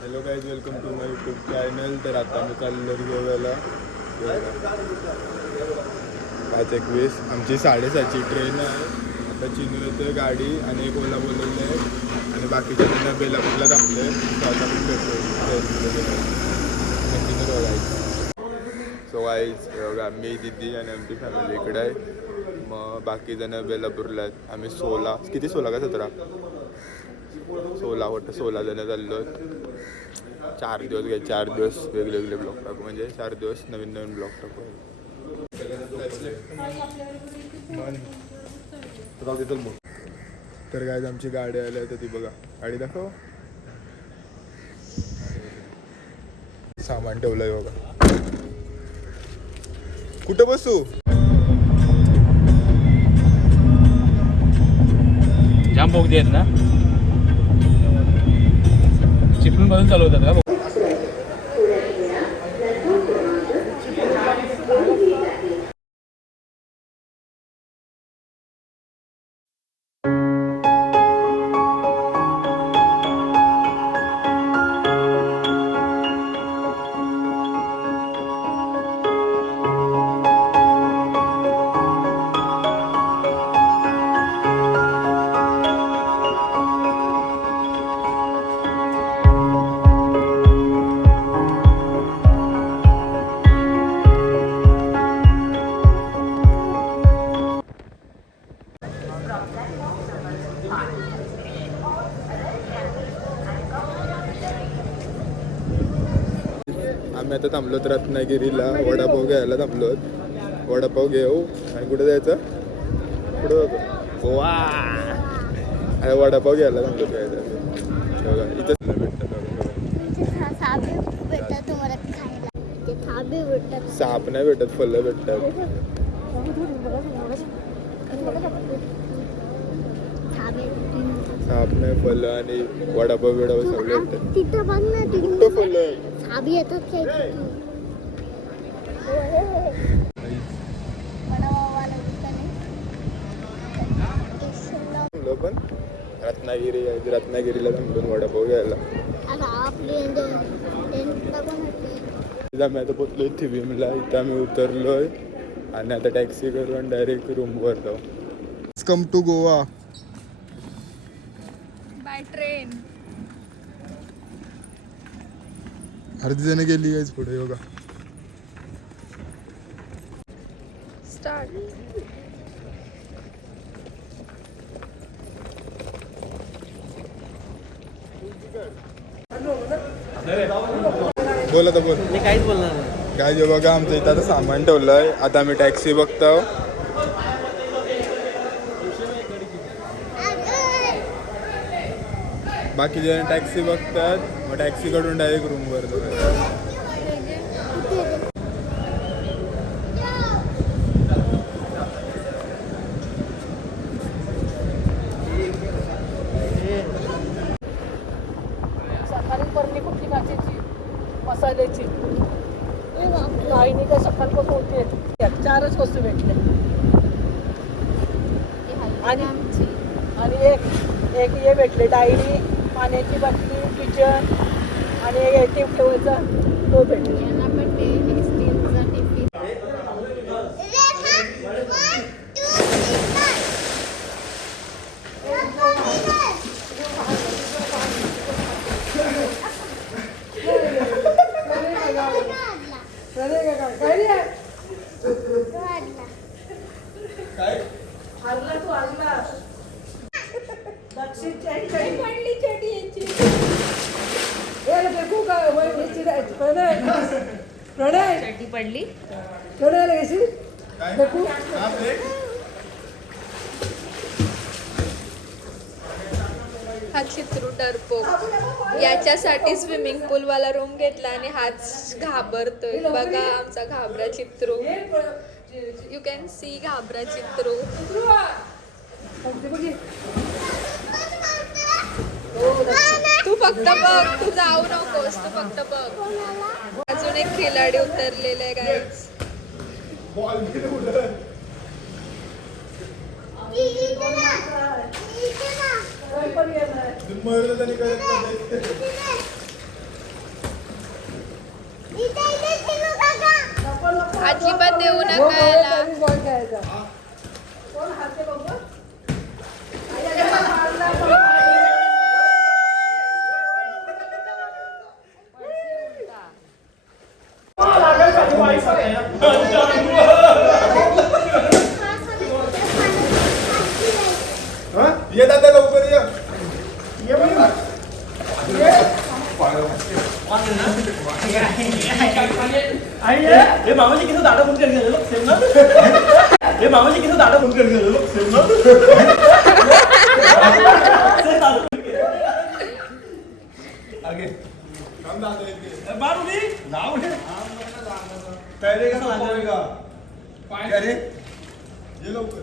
Hello guys, welcome to my YouTube channel. तर आता मी चाललो गोव्याला. 5:21 आमची 7:30ची ट्रेन आहे. आता चिनू येतोय गाडी आणि एक ओला बोलवलं आहे आणि बाकीच्या त्यांना बेलापूरला थांबले. तर आता मी भेटतो कंटिन्यू बघायचं. सो गाईज बघा, मी दिदी आणि आमची फॅमिली इकडे आहे. मग बाकीजणं बेलापूरला आहेत. आम्ही 16 का 17 16 जण चाललो. 4 दिवस 4 दिवस वेगळे ब्लॉग टाकू, म्हणजे 4 दिवस नवीन ब्लॉग टाकू. तर काय आमची गाडी आली आहे, तर ती बघा, गाडी दाखव. सामान ठेवलंय बघा. कुठं बसू? जाम बोगदी आहेत ना, चिपळूण मधून चालवतात का? आम्ही आता थांबलोत रत्नागिरीला. वडापाव घ्यायला थांबलोत. वडापाव घेऊ आणि कुठे जायचं? कुठं जातो? वा, अरे वडापाव घ्यायला थांबलोत. काय बघा इथं भेटतात. साप नाही भेटत, फलं भेटतात. साप नाही, फलं आणि वडापाव बिडापाव सगळे भेटतात. तिथं बघ ना, कुठं फलं साप येतात काय? पण रत्नागिरीला थांबून वडापाव घ्यायला. आम्ही आता पोचलोय थिविमला. इथं आम्ही उतरलोय आणि आता टॅक्सी करून डायरेक्ट रूमवर जाऊ. Welcome to Goa by train. अर्धी जण गेली गाईज पुढे. बघा स्टार्ट. बोल आता बोल. मी काहीच बोलणार नाही. काय जे बघा, आमचं इथं आता सामान ठेवलंय. आता आम्ही टॅक्सी बघतो. बाकी जण टॅक्सी बघतात. मग टॅक्सी कडून डायरेक्ट रूमवर जाऊ. सकाळी परली कुठली भाजीची? मसाल्याची. काही नाही, काय सकाळपासून होते. 4च वस्तू भेटले आणि एक हे भेटले, डायरी, पाण्याची बाटली, किचन आणि एक टिप ठेवायचा तो भेटले. पडली. हा चित्रू डरपोक. याच्यासाठी स्विमिंग पूल वाला रूम घेतला आणि हाच घाबरतोय. बघा आमचा घाबरा चित्रू. यू कॅन सी घाबरा चित्रू. तू फक्त बघ, तू जाऊ नकोस, तू फक्त बघ. अजून एक खिलाडी उतरलेला आहे गाईज. देऊ नका याला. बॉल खेळायचा. कोण हाते बघू? ये दादा लवकर ये. हे मामाची किती दाडा फोन करते लोक सेम ना हे मामाची किती दाडा फोन करते लोक सेम ना आगे बारू मी नाव है पहले का लागेगा क्या रे ये लवकर.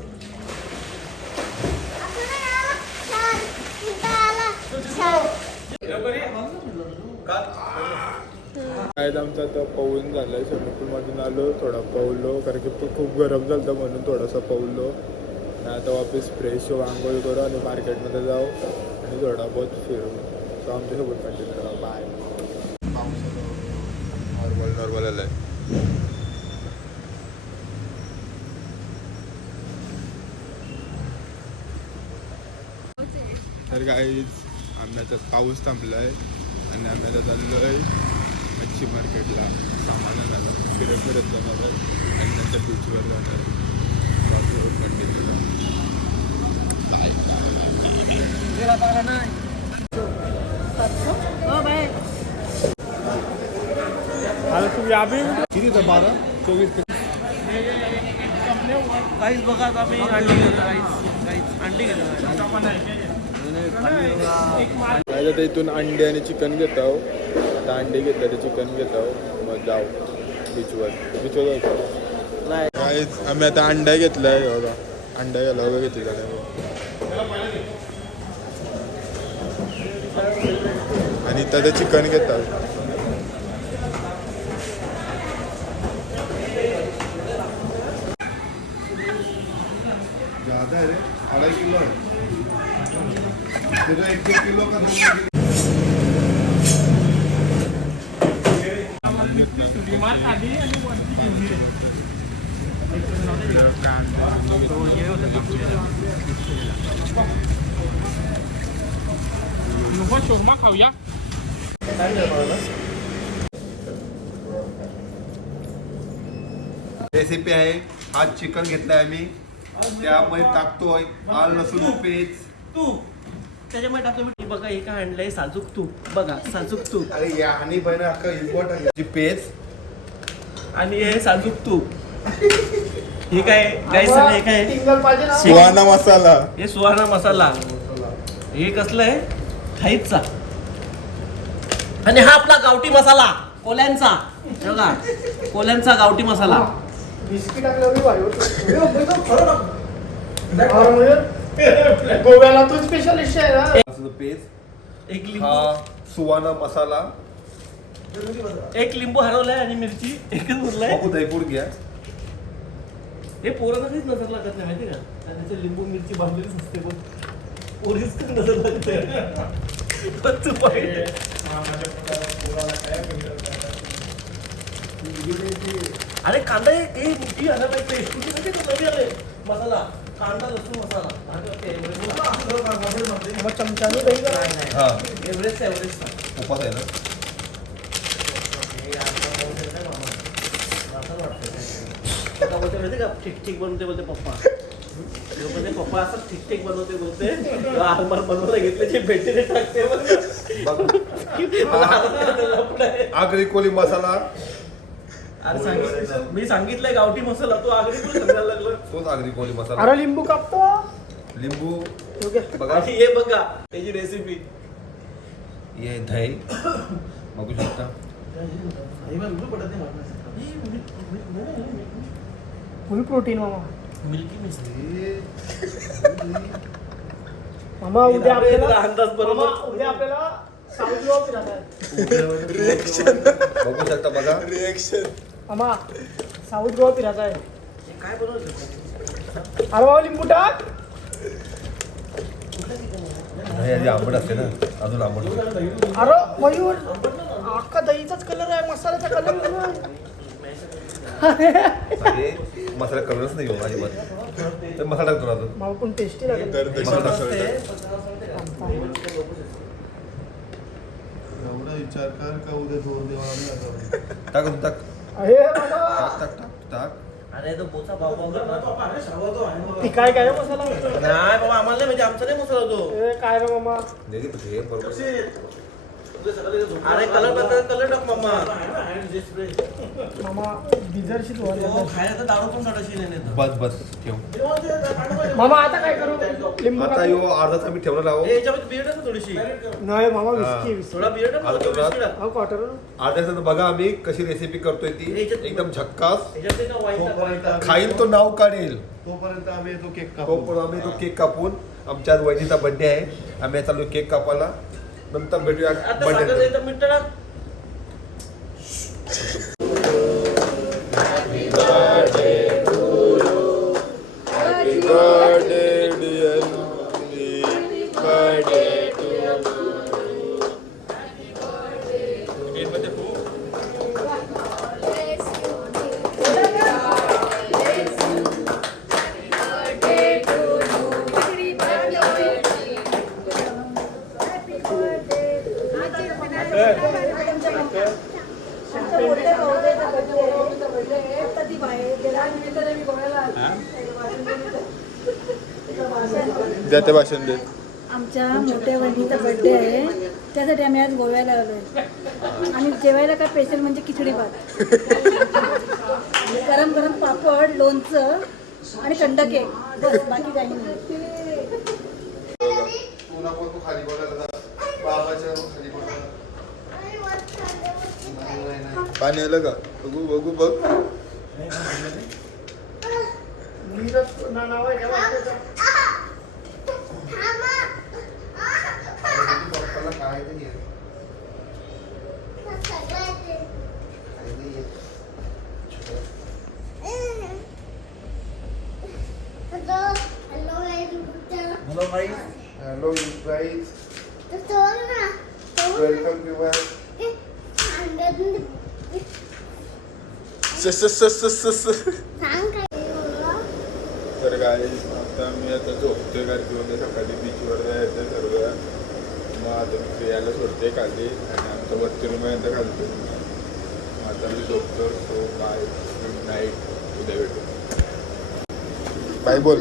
काय आमचा आता पवून झालाय. स्विमिंग पूल मधून आलो, थोडा पवलो कारण की खूप गरम झालं म्हणून थोडासा पवलो. आणि आता वापस फ्रेश हो, आंघोळ करू आणि मार्केटमध्ये जाऊ आणि थोडा बहुत फिरू. तो आमच्यासोबत कंटिन्यू करा. बाय. नॉर्मल आलाय. तर काहीच आम्ही आता पाऊस थांबलाय आणि आम्ही आता चाललोय मच्छी मार्केटला सामान आणायला. फिरत जाणार आहे आणि नंतर बीचवर जाणार आहे. Continue bye. किती 12-24 काहीच बघा आम्ही अंडी घेतो अंडी घेतो काय आता इथून अंडे आणि चिकन घेत आहो. आता अंडे घेतलं तर चिकन घेत आहो. मग जाऊ बीचवर जाऊ. काहीच आम्ही आता अंडा घेतलाय बघा. अंडा घ्यायला वगैरे घेतलेला नाही. आणि इथं ते चिकन घेतात. ज़्यादा है रे, 2.5 किलो है. तो 1 किलो का 2 किलो. शोरमा खाऊया. रेसिपी आहे. आज चिकन घेतलाय आम्ही, त्यामध्ये टाकतोय आल लसूण पेस्ट तूप त्याच्यामध्ये टाकतो मी. बघा हे काय आणलंय साजूक तूप. बघा साजूक तूप अरे या आणि बहिण अख्खा इम्पॉर्टंट जी पेस्ट आणि हे साजूक तूप. हे काय काय हे काय सुहाना मसाला. हे सुहाना मसाला. हे कसलं आहे खाईचा. आणि हा आपला गावठी मसाला कोल्यांचा. बघा कोल्यांचा गावठी मसाला. गोव्याला तो स्पेशलिस्ट आहे ना. पेस्ट एक लिंबू हा सुवाना मसाला. एक लिंबू हरवलाय आणि मिरची एकच उरलाय. बघू दहीपूड घ्या. हे पोरांना काहीच नजर लागत नाही माहिती का. त्याचे लिंबू मिरची बांधलेलीच असते पण पोरीच पण नजर लागते. पण तू पाहिजे अरे कांदा हे मोठी आला पाहिजे. नवी आले मसाला कांदा लसूण मसाला. चमचाने दही करा. हा एव्हरेस्ट उपास आहे ना. माहिती का ठीक ठीक बनवते बोलते पप्पा. बोलते पप्पा असं ठीक ठीक बनवते बोलते. आरमार बनवायला घेतले जे भेटते ते टाकते. आगरी कोली मसाला. अरे मी सांगितलंय गावठी मसाला. तो आगरी कोणी सांगायला लागला. तोच आगरी कोली मसाला. अरे लिंबू कापतो. लिंबू बघा. आणि हे बघा त्याची रेसिपी. हे दही बघू शकता. फुल प्रोटीन मामा. मिल्की मिस्त्री. मामा उद्या आपल्याला अंदाज बरोबर. मामा, उद्या आपल्याला साऊथ गोवा फिरायचं आहे. रिएक्शन बघू शकता बघा. रिएक्शन. मामा साऊथ गोवा फिरायचं आहे. काय बनवलं. अरे बाबा लिंबू टाक. दही आधी आंबट असते ना. अजून आंबट. अरे मयूर अख्खा दहीचाच कलर आहे. मसाल्याचा कलर अरे मसाला कलरच नाही हो अजिबात तर मसाला टाकतो ना अजून मला पण टेस्टी लागेल. तर तशी मसाला मसाला एवढा विचार कर का उद्या जोर देवा टाक अजून टाक अरे बाबा. टाक टाक टाक टाक अरे तो बोचा भाव करणार. ती काय काय मसाला? नाही बाबा आम्हाला नाही म्हणजे आमचा नाही मसाला तो. ए, काय रे मामा? दे दे हे बरोबर अरे कलर टाक मम्मा. मामा बिजरशी धुवा हो, लागला. खायला तर दारू पण काढायची नाही तर. बस बस ठेव मामा आता काय करू? लिंबू आता टाकू? यो अर्धा तास आम्ही ठेवणार आहोत ए, याच्यामध्ये बियर टाक ना थोडीशी. नाही मामा विस्की. थोडा बियर टाक ना, आता बिस्किट टाक. अहो क्वार्टर. अर्ध्या तासात बघा आम्ही कशी रेसिपी करतोय ती एकदम झक्कास याच्यात ते ना वाईन टाक. तोपर्यंत खाईल तो नाव काढेल तोपर्यंत आम्ही तो केक तो कापू. पण आम्ही तो केक कापून आमच्या आज वहिनीचा बर्थडे आहे आम्ही चालू केक कापायला नंतर भेटूया आता साखर बर्थडे नाही तर मीठ टाक. Happy birthday, dear Lee. Birthday to you. जाते भाषण दे. आमच्या मोठ्या बहिणीचा बर्थडे आहे त्यासाठी आम्ही आज गोव्याला आलोय आणि जेवायला काय स्पेशल म्हणजे खिचडी भात गरम गरम पापड लोणचं आणि थंड केक बस बाकी काही नाही. तुला पण तू खाली बघायला जा. बाबाच्या खाली बघायला. पाणी आलं का बघू बघू बघ. नाव आहे का? पप्पाला काय नाही आहे. हॅलो भाई. हॅलो गाईज वेलकम टू माय तर काय आता मी आता झोपतोय कारण की उद्या सकाळी बीचवर जायचं सर्व मग आता मी प्रियाला सोडते खाली आणि आमचा वरती रूम आहे आता घालतो आता मी झोपतो सो बाय गुड नाईट उद्या भेटू बाय बोल.